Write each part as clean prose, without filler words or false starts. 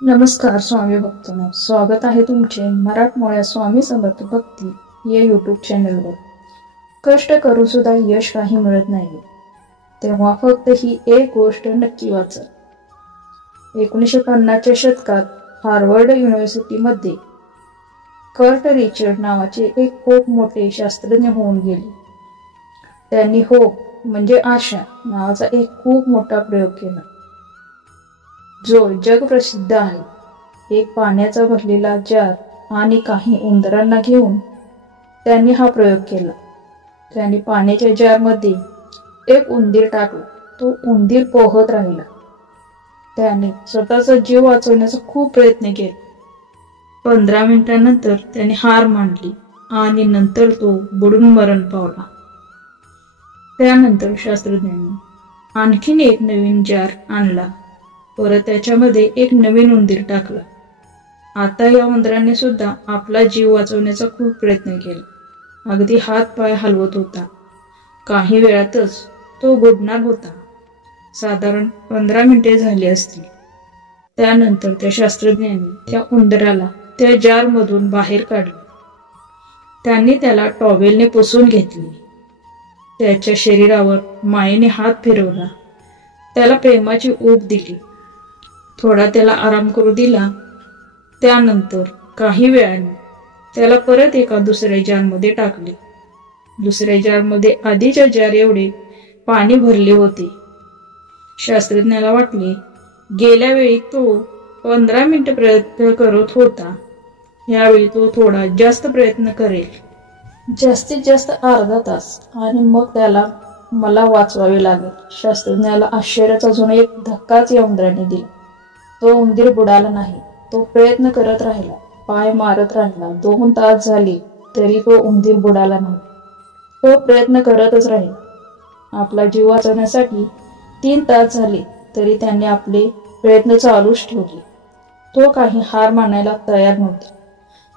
नमस्कार स्वामी भक्तांनो, स्वागत आहे तुमचे मराठमोळ्या स्वामी समर्थ भक्ती या यूट्यूब चॅनलवर। कष्ट करून सुद्धा यश काही मिळत नाही, तेव्हा फक्त ही एक गोष्ट नक्की वाचा। 1950 च्या शतकात हार्वर्ड युनिव्हर्सिटीमध्ये कर्ट रिचर्ड नावाचे एक खूप मोठे शास्त्रज्ञ होऊन गेले। त्यांनी होप म्हणजे आशा नावाचा एक खूप मोठा प्रयोग केला, जो जगप्रसिद्ध आहे। एक पाण्याचा भरलेला जार आणि काही उंदरांना घेऊन त्यांनी हा प्रयोग केला। त्यांनी पाण्याच्या जारमध्ये एक उंदीर टाकला, तो उंदीर पोहत राहिला। त्याने स्वतःचा जीव वाचवण्याचा खूप प्रयत्न केला। 15 मिनिटांनंतर त्याने हार मानली आणि नंतर तो बुडून मरण पावला। त्यानंतर शास्त्रज्ञांनी आणखीन एक नवीन जार आणला, परत त्याच्यामध्ये एक नवीन उंदीर टाकला। आता या उंदराने सुद्धा आपला जीव वाचवण्याचा खूप प्रयत्न केला। अगदी हात पाय हलवत होता। काही वेळातच तो बुडणार होता। साधारण 15 मिनिटे झाली असतील। त्यानंतर त्या शास्त्रज्ञांनी त्या उंदराला त्या जार मधून बाहेर काढले। त्यांनी त्याला टॉवेलने पुसून घेतले। त्याच्या शरीरावर मायेने हात फिरवला, त्याला प्रेमाची ऊब दिली, थोडा त्याला आराम करू दिला। त्यानंतर काही वेळाने त्याला परत एका दुसऱ्या जारमध्ये टाकले। दुसऱ्या जारमध्ये आधीच्या जार एवढे पाणी भरले होते। शास्त्रज्ञाला वाटले, गेल्या वेळी तो 15 मिनिटे प्रयत्न करत होता, यावेळी तो थोडा जास्त प्रयत्न करेल, जास्तीत जास्त अर्धा तास, आणि मग त्याला मला वाचवावे लागेल। शास्त्रज्ञाला आश्चर्याचा अजून एक धक्काच या उंदराने दिला। तो उंदीर बुडाला नाही, तो प्रयत्न करत राहिला, पाय मारत राहिला। 2 तास झाले तरी तो उंदीर बुडाला नाही, तो प्रयत्न करतच राहिला। आपला जीव वाचवण्यासाठी 3 तास झाले तरी त्याने आपले प्रयत्न चालूच ठेवले। तो काही हार मानायला तयार नव्हता,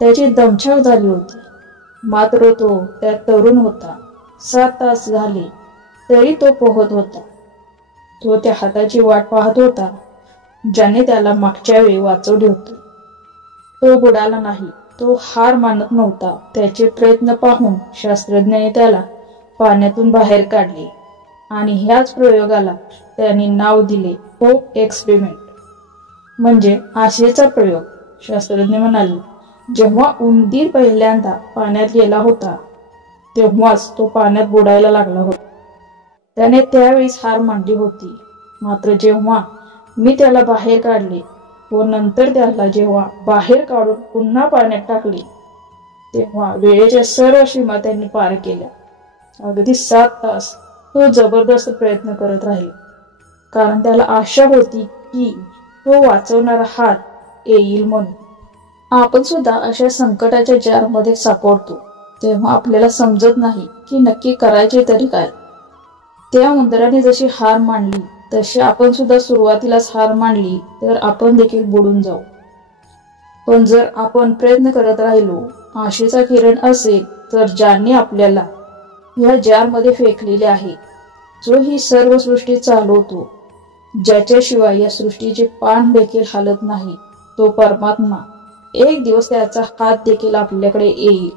त्याची दमछाक झाली होती। मात्र तो त्यात तरुण होता। 7 तास झाले तरी तो पोहत होता। तो त्या हाताची वाट पाहत होता, ज्याने त्याला मागच्या वेळी वाचवले होते। तो बुडाला नाही, तो हार मानत नव्हता। त्याचे प्रयत्न पाहून शास्त्रज्ञांनी त्याला पाण्यातून बाहेर काढले आणि ह्याच प्रयोगाला त्यांनी नाव दिले होप एक्सपेरिमेंट, म्हणजे आशेचा प्रयोग। शास्त्रज्ञ म्हणाले, जेव्हा उंदीर पहिल्यांदा पाण्यात गेला होता तेव्हाच तो पाण्यात बुडायला लागला होता। त्याने त्यावेळीच हार मानली होती, मात्र जेव्हा मी त्याला बाहेर काढले व नंतर त्याला जेव्हा बाहेर काढून पुन्हा पाण्यात टाकले, तेव्हा वेळेच्या सर्व सीमा त्यांनी पार केल्या। अगदी 7 तास तो जबरदस्त प्रयत्न करत राहिला, कारण त्याला आशा होती की तो वाचवणारा हात येईल म्हणून। आपण सुद्धा अशा संकटाच्या जारमध्ये सापडतो, तेव्हा आपल्याला समजत नाही की नक्की करायचे तरी काय। त्या उंदराने जशी हार मानली तशी आपण सुद्धा सुरुवातीलाच हार मानली तर आपण देखील बुडून जाऊ। पण जर आपण प्रयत्न करत राहिलो, आशेचा किरण असेल तर ज्याने आपल्याला या जारमध्ये फेकलेले आहे, जो ही सर्व सृष्टी चालवतो, ज्याच्याशिवाय या सृष्टीचे पान देखील हलत नाही, तो परमात्मा एक दिवस त्याचा हात देखील आपल्याकडे येईल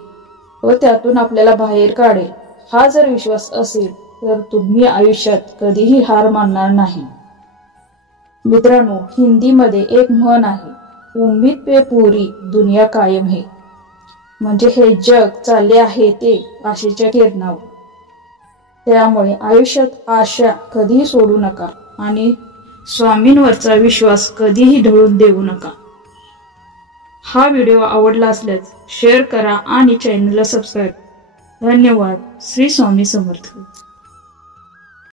व त्यातून आपल्याला बाहेर काढेल। हा जर विश्वास असेल तर तुम्ही आयुष्यात कधीही हार मानणार नाही। मित्रांनो, हिंदीमध्ये एक म्हण आहे, उम्मीद पे पूरी दुनिया कायम है, म्हणजे हे जग चालले आहे ते आशेच्या किरणावर। त्यामुळे आयुष्यात आशा कधीही सोडू नका आणि स्वामींवरचा विश्वास कधीही ढळून देऊ नका। हा व्हिडिओ आवडला असल्यास शेअर करा आणि चॅनलला सबस्क्राईब। धन्यवाद। श्री स्वामी समर्थ।